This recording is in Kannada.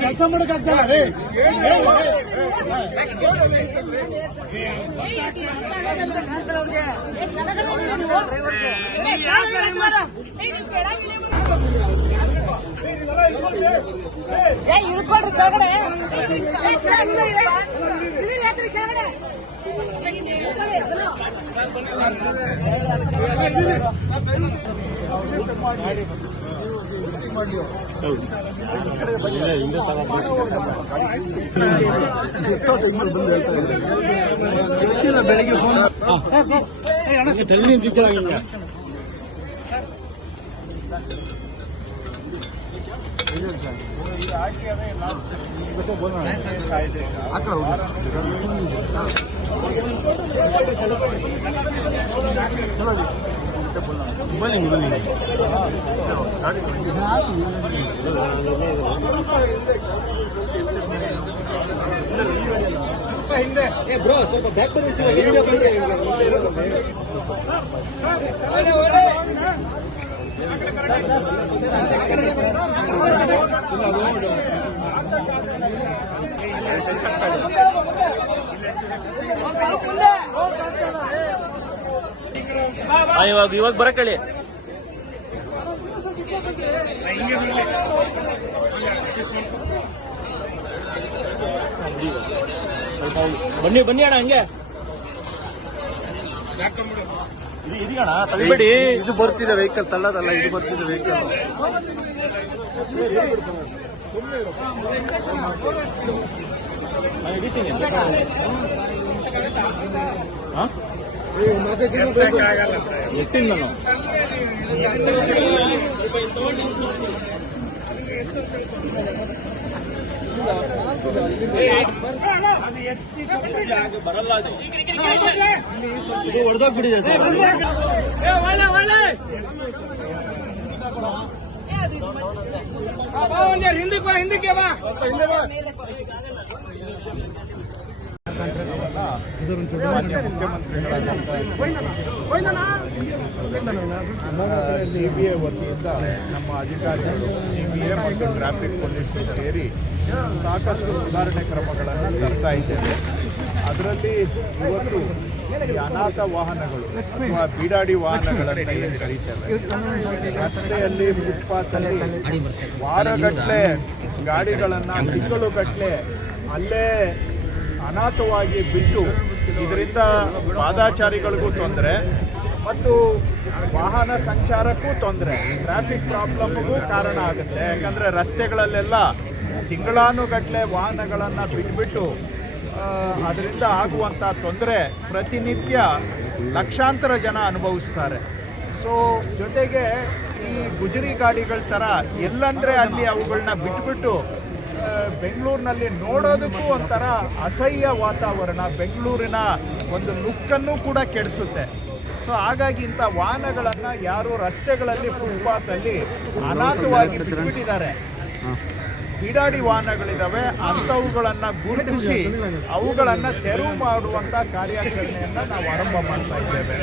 ಕೆಲಸ ಮಾಡಕ್ಕಾಗ್ತಲ್ಲ ರೀ. ಇಳ್ಕೊಡ್ರಿ ಕೆಳಗಡೆ ಟೈಮಲ್ಲಿ ಬಂದು ಹೇಳ್ತಾ ಇದ್ದಾರೆ ಬೆಳಿಗ್ಗೆ ಬ್ರೋ ಸ್ವಲ್ಪ ಬ್ಯಾಕ್ ಬಂದ್ರೆ ಇವಾಗ ಬರಕಳಿ ಬನ್ನಿ ಬನ್ನಿ ಅಣ್ಣ ಹಂಗೆ ಇದೀಗಣ ತಳ್ಬೇಡಿ. ಇದು ಬರ್ತಿದೆ ವೆಹಿಕಲ್, ತಳ್ಳದಲ್ಲ, ಇದು ಬರ್ತಿದೆ ವೆಹಿಕಲ್. ಎತ್ತೀನಿ ನಾನು ಬರಲ್ಲ. ಇದು ಹೊಡೆದೋಗ್ಬಿಟ್ಟಿದೆ ಸರ್. ಹಿಂದಕ್ಕೆ ಬಾ. ಜಿಬಿಎ ವತಿಯಿಂದ ನಮ್ಮ ಅಧಿಕಾರಿಗಳು ಜಿಬಿಎ ಮತ್ತು ಟ್ರಾಫಿಕ್ ಪೊಲೀಸ್ ಸೇರಿ ಸಾಕಷ್ಟು ಸುಧಾರಣೆ ಕ್ರಮಗಳನ್ನು ತರ್ತಾ ಇದ್ದೇವೆ. ಅದರಲ್ಲಿ ಇವತ್ತು ಈ ಅನಾಥ ವಾಹನಗಳು ಅಥವಾ ಬೀಡಾಡಿ ವಾಹನಗಳಂತ ಏನು ಕರೀತೇವೆ, ರಸ್ತೆಯಲ್ಲಿ ಫುಟ್ಪಾತಲ್ಲಿ ವಾರಗಟ್ಟಲೆ ಗಾಡಿಗಳನ್ನು ತಿಂಗಳುಗಟ್ಟಲೆ ಅಲ್ಲೇ ಅನಾಥವಾಗಿ ಬಿಟ್ಟು ಇದರಿಂದ ಪಾದಾಚಾರಿಗಳಿಗೂ ತೊಂದರೆ ಮತ್ತು ವಾಹನ ಸಂಚಾರಕ್ಕೂ ತೊಂದರೆ, ಟ್ರಾಫಿಕ್ ಪ್ರಾಬ್ಲಮ್ಗೂ ಕಾರಣ ಆಗುತ್ತೆ. ಯಾಕಂದರೆ ರಸ್ತೆಗಳಲ್ಲೆಲ್ಲ ತಿಂಗಳಾನುಗಟ್ಟಲೆ ವಾಹನಗಳನ್ನು ಬಿಟ್ಬಿಟ್ಟು ಅದರಿಂದ ಆಗುವಂಥ ತೊಂದರೆ ಪ್ರತಿನಿತ್ಯ ಲಕ್ಷಾಂತರ ಜನ ಅನುಭವಿಸ್ತಾರೆ. ಸೊ ಜೊತೆಗೆ ಈ ಗುಜರಿ ಗಾಡಿಗಳ ಥರ ಎಲ್ಲಂದರೆ ಅಲ್ಲಿ ಅವುಗಳನ್ನ ಬಿಟ್ಬಿಟ್ಟು ಬೆಂಗಳೂರಿನಲ್ಲಿ ನೋಡೋದಕ್ಕೂ ಒಂಥರ ಅಸಹ್ಯ ವಾತಾವರಣ, ಬೆಂಗಳೂರಿನ ಒಂದು ಲುಕ್ಕನ್ನು ಕೂಡ ಕೆಡಿಸುತ್ತೆ. ಸೊ ಹಾಗಾಗಿ ಇಂಥ ವಾಹನಗಳನ್ನು ಯಾರು ರಸ್ತೆಗಳಲ್ಲಿ ಫುಟ್ಪಾತಲ್ಲಿ ಅನಾಥವಾಗಿ ಬಿಟ್ಬಿಟ್ಟಿದ್ದಾರೆ, ಬೀಡಾಡಿ ವಾಹನಗಳಿದ್ದಾವೆ, ಅಂಥವುಗಳನ್ನು ಗುರುತಿಸಿ ಅವುಗಳನ್ನು ತೆರವು ಮಾಡುವಂಥ ಕಾರ್ಯಾಚರಣೆಯನ್ನು ನಾವು ಆರಂಭ ಮಾಡ್ತಾ ಇದ್ದೇವೆ.